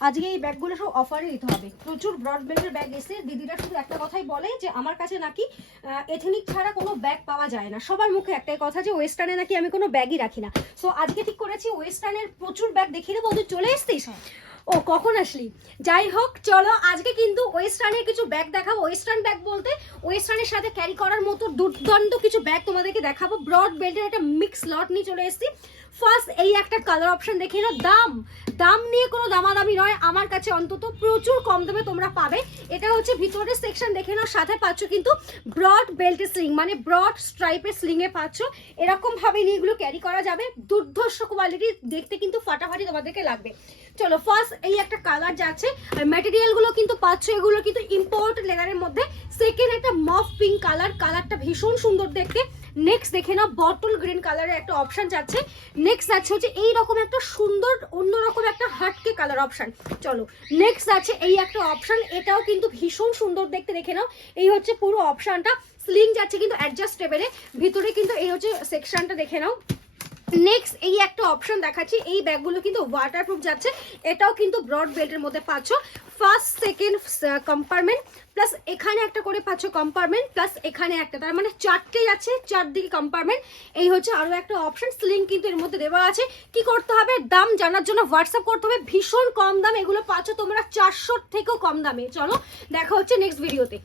আজকে এই ব্যাগগুলো সব অফারে দিতে হবে। প্রচুর ব্রড বেল্টের ব্যাগ এসে দিদিরা শুধু একটা কথাই বলে যে আমার কাছে নাকি এথনিক ছাড়া কোনো ব্যাগ পাওয়া যায় না। সবার মুখে একটাই কথা যে ওয়েস্টার্নে নাকি আমি কোনো ব্যাগই রাখি না। সো আজকে ঠিক করেছি ওয়েস্টার্নের প্রচুর ব্যাগ দেখিয়ে দেবো। তুই চলে এসছিস? ও কখন আসলি? যাই হোক চলো আজকে কিন্তু ওয়েস্টার্নের কিছু ব্যাগ দেখাবো। ওয়েস্টার্ন ব্যাগ বলতে ওয়েস্টার্নের সাথে ক্যারি করার মতো দুর্দান্ত কিছু ব্যাগ তোমাদেরকে দেখাবো। ব্রড বেল্টের একটা মিক্স লট নিয়ে চলে এসেছি। ফার্স্ট এই একটা কালার অপশন দেখে নাও। দাম নিয়ে কোনো দামাদামি নয়, আমার কাছে অন্তত প্রচুর কম দামে তোমরা পাবে। এটা হচ্ছে ভিতরের সেকশন দেখে নাও, সাথে পাচ্ছ কিন্তু ব্রড বেল্টের স্লিং, মানে ব্রড স্ট্রাইপের স্লিংয়ে পাচ্ছ। এরকম ভাবে নিয়ে এগুলো ক্যারি করা যাবে। দুর্ধর্ষ কোয়ালিটি, দেখতে কিন্তু ফাটাফাটি তোমাদেরকে লাগবে। চলো ফার্স্ট এই একটা কালার যাচ্ছে, আর ম্যাটেরিয়াল গুলো কিন্তু পাচ্ছ এগুলো কিন্তু ইম্পোর্ট লেদারের মধ্যে। সেকেন্ড একটা মফ পিঙ্ক কালার, কালারটা ভীষণ সুন্দর দেখতে। নেক্সট দেখে নাও বটল গ্রিন কালারের একটা অপশন যাচ্ছে। নেক্সট আছে হচ্ছে এইরকম একটা সুন্দর অন্যরকম একটা হাটকে কালার অপশন। চলো নেক্সট আছে এই একটা অপশন, এটাও কিন্তু ভীষণ সুন্দর দেখতে, দেখে নাও। এই হচ্ছে পুরো অপশনটা, স্লিং যাচ্ছে কিন্তু অ্যাডজাস্টেবলে। ভিতরে কিন্তু এই হচ্ছে সেকশনটা দেখে নাও। নেক্সট এই একটা অপশন দেখাচ্ছি, এই ব্যাগগুলো কিন্তু ওয়াটারপ্রুফ যাচ্ছে। এটাও কিন্তু ব্রড বেল্টের মধ্যে পাচ্ছ। ফার্স্ট সেকেন্ড কম্পার্টমেন্ট প্লাস এখানে একটা করে পাচ্ছ কম্পার্টমেন্ট, প্লাস এখানে একটা, তার মানে চারটে যাচ্ছে, চারদিকে কম্পার্টমেন্ট। এই হচ্ছে আরো একটা অপশন, স্লিং কিন্তু এর মধ্যে দেওয়া আছে। কি করতে হবে, দাম জানার জন্য হোয়াটসঅ্যাপ করতে হবে। ভীষণ কম দাম, এগুলো পাচ্ছ তোমরা 400 থেকেও কম দামে। চলো দেখা হচ্ছে নেক্সট ভিডিওতে।